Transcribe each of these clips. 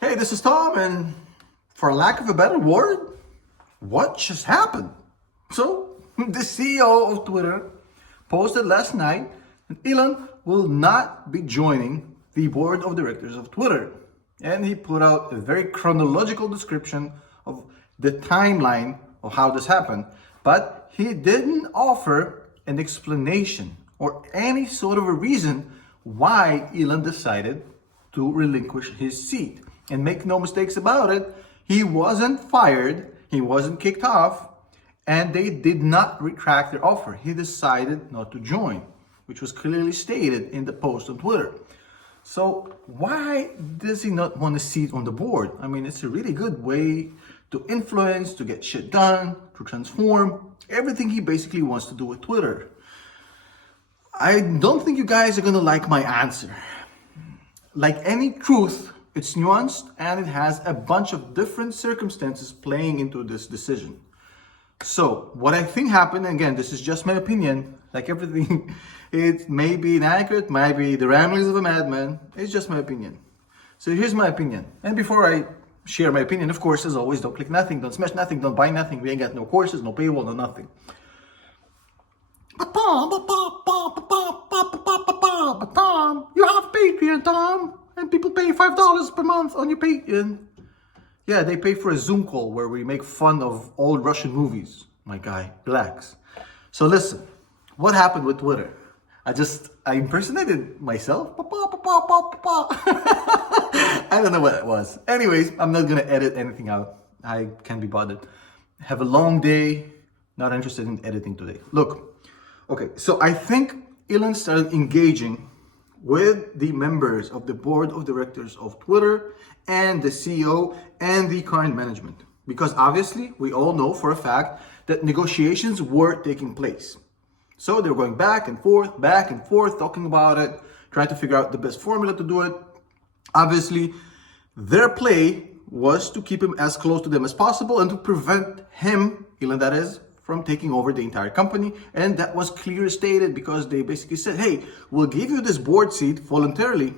Hey, this is Tom, and for lack of a better word, what just happened? So, the CEO of Twitter posted last night that Elon will not be joining the board of directors of Twitter. And he put out a very chronological description of the timeline of how this happened. But he didn't offer an explanation or any sort of a reason why Elon decided to relinquish his seat. And make no mistakes about it, he wasn't fired, he wasn't kicked off, and they did not retract their offer. He decided not to join, which was clearly stated in the post on Twitter. So why does he not want a seat on the board? I mean, it's a really good way to influence, to get shit done, to transform everything he basically wants to do with Twitter. I don't think you guys are gonna like my answer. Like any truth, it's nuanced and it has a bunch of different circumstances playing into this decision. So, what I think happened, again, this is just my opinion, like everything, it may be inaccurate, might be the ramblings of a madman, it's just my opinion. So here's my opinion. And before I share my opinion, of course, as always, don't click nothing, don't smash nothing, don't buy nothing, we ain't got no courses, no paywall, no nothing. But Tom, you have Patreon, Tom. And people pay $5 per month on your Patreon. Yeah, they pay for a Zoom call where we make fun of old Russian movies. My guy, relax. So listen, what happened with Twitter? I impersonated myself. I don't know what it was. Anyways, I'm not gonna edit anything out. I can't be bothered. Have a long day. Not interested in editing today. Look, okay, so I think Elon started engaging with the members of the board of directors of Twitter and the CEO and the current management. Because obviously, we all know for a fact that negotiations were taking place. So they're going back and forth, talking about it, trying to figure out the best formula to do it. Obviously, their play was to keep him as close to them as possible and to prevent him, Elon that is, from taking over the entire company. And that was clearly stated because they basically said, hey, we'll give you this board seat voluntarily.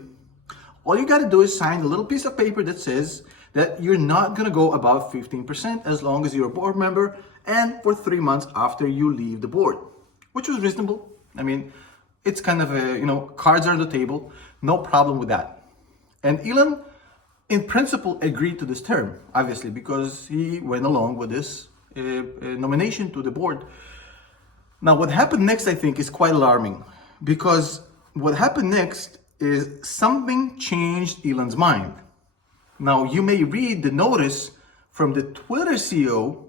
All you got to do is sign a little piece of paper that says that you're not going to go above 15% as long as you're a board member and for 3 months after you leave the board, which was reasonable. I mean, it's kind of cards are on the table, no problem with that. And Elon, in principle, agreed to this term, obviously, because he went along with this nomination to the board. Now, what happened next, I think, is quite alarming because what happened next is something changed Elon's mind. Now, you may read the notice from the Twitter CEO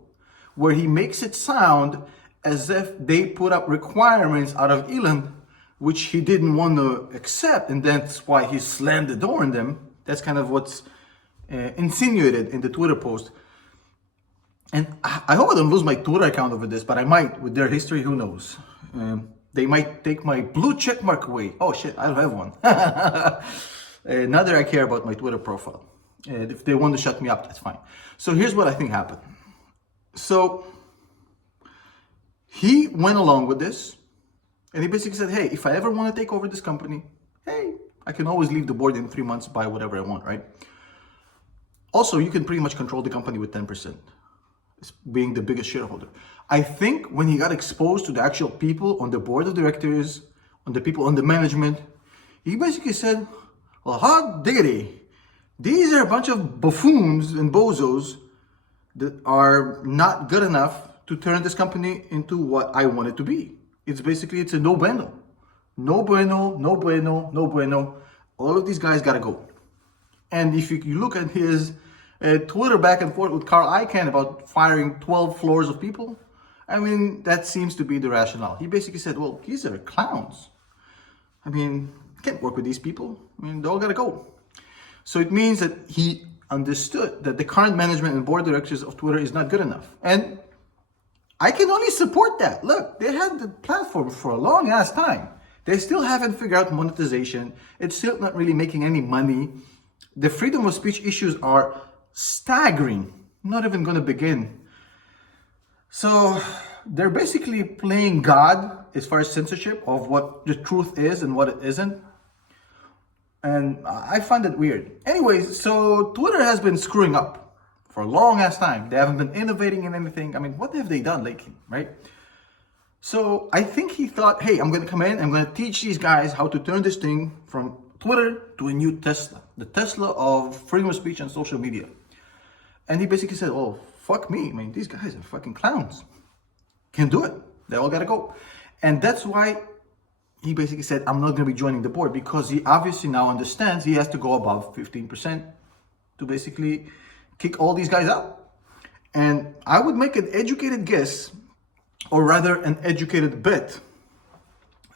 where he makes it sound as if they put up requirements out of Elon, which he didn't want to accept, and that's why he slammed the door on them. That's kind of what's insinuated in the Twitter post. And I hope I don't lose my Twitter account over this, but I might with their history, who knows? They might take my blue check mark away. Oh shit, I don't have one. Not that I care about my Twitter profile. If they want to shut me up, that's fine. So here's what I think happened. So he went along with this and he basically said, hey, if I ever want to take over this company, hey, I can always leave the board in 3 months, buy whatever I want, right? Also, you can pretty much control the company with 10%. Being the biggest shareholder. I think when he got exposed to the actual people on the board of directors, on the people on the management, he basically said, well, hot diggity, these are a bunch of buffoons and bozos that are not good enough to turn this company into what I want it to be. It's a no bueno. No bueno, no bueno, no bueno. All of these guys gotta go. And if you look at his Twitter back and forth with Carl Icahn about firing 12 floors of people, I mean, that seems to be the rationale. He basically said, well, these are clowns. I mean, can't work with these people. I mean, they all gotta go. So it means that he understood that the current management and board directors of Twitter is not good enough. And I can only support that. Look, they had the platform for a long ass time. They still haven't figured out monetization. It's still not really making any money. The freedom of speech issues are staggering. Not even going to begin. So they're basically playing God as far as censorship of what the truth is and what it isn't. And I find it weird. Anyways, so Twitter has been screwing up for a long ass time. They haven't been innovating in anything. I mean, what have they done lately, right? So I think he thought, hey, I'm going to come in, I'm going to teach these guys how to turn this thing from Twitter to a new Tesla, the Tesla of freedom of speech and social media. And he basically said, oh, fuck me. I mean, these guys are fucking clowns. Can't do it. They all got to go. And that's why he basically said, I'm not going to be joining the board, because he obviously now understands he has to go above 15% to basically kick all these guys out. And I would make an educated guess, or rather an educated bet,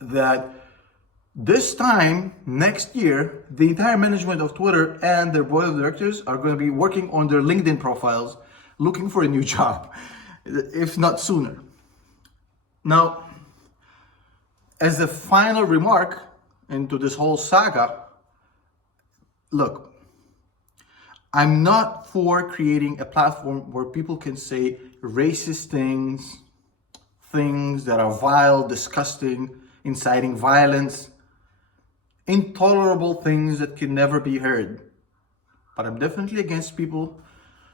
that this time next year, the entire management of Twitter and their board of directors are going to be working on their LinkedIn profiles, looking for a new job, if not sooner. Now, as a final remark into this whole saga, look, I'm not for creating a platform where people can say racist things that are vile, disgusting, inciting violence, intolerable things that can never be heard. But I'm definitely against people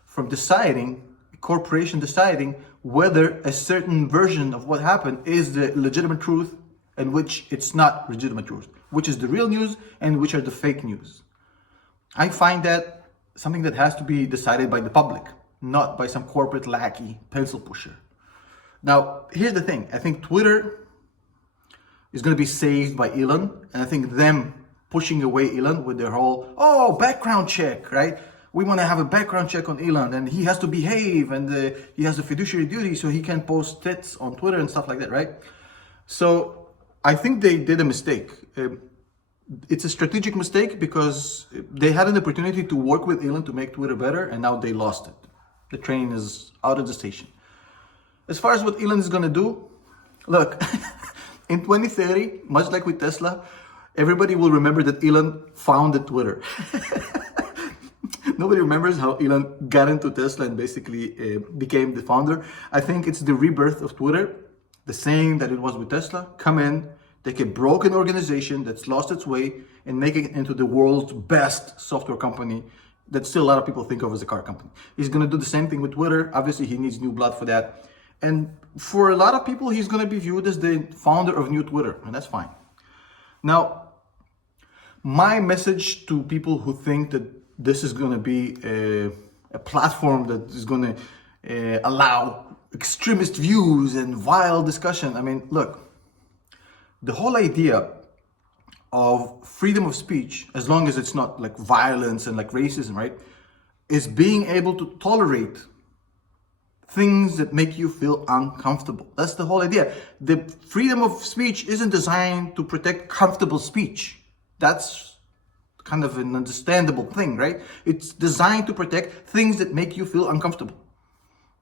from deciding, a corporation deciding whether a certain version of what happened is the legitimate truth and which it's not legitimate truth, which is the real news and which are the fake news. I find that something that has to be decided by the public, not by some corporate lackey pencil pusher. Now, here's the thing. I think Twitter is going to be saved by Elon, and I think them pushing away Elon with their whole, background check, right? We want to have a background check on Elon, and he has to behave, and he has the fiduciary duty, so he can post tits on Twitter and stuff like that, right? So I think they did a mistake. It's a strategic mistake because they had an opportunity to work with Elon to make Twitter better, and now they lost it. The train is out of the station. As far as what Elon is going to do, look, in 2030, much like with Tesla, everybody will remember that Elon founded Twitter. Nobody remembers how Elon got into Tesla and basically became the founder. I think it's the rebirth of Twitter, the same that it was with Tesla. Come in, take a broken organization that's lost its way and make it into the world's best software company that still a lot of people think of as a car company. He's going to do the same thing with Twitter. Obviously, he needs new blood for that. And for a lot of people, he's going to be viewed as the founder of new Twitter, and that's fine. Now, my message to people who think that this is going to be a platform that is going to allow extremist views and vile discussion. I mean, look, the whole idea of freedom of speech, as long as it's not like violence and like racism, right, is being able to tolerate things that make you feel uncomfortable. That's the whole idea. The freedom of speech isn't designed to protect comfortable speech. That's kind of an understandable thing, right? It's designed to protect things that make you feel uncomfortable.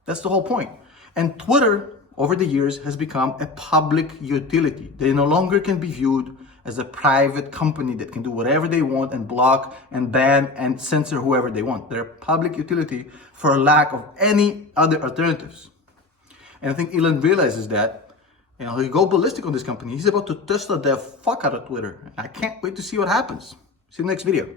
That's the whole point. And Twitter, over the years, has become a public utility. They no longer can be viewed as a private company that can do whatever they want and block and ban and censor whoever they want. They're a public utility for a lack of any other alternatives. And I think Elon realizes that. He'll go ballistic on this company. He's about to Tesla the fuck out of Twitter. I can't wait to see what happens. See you in the next video.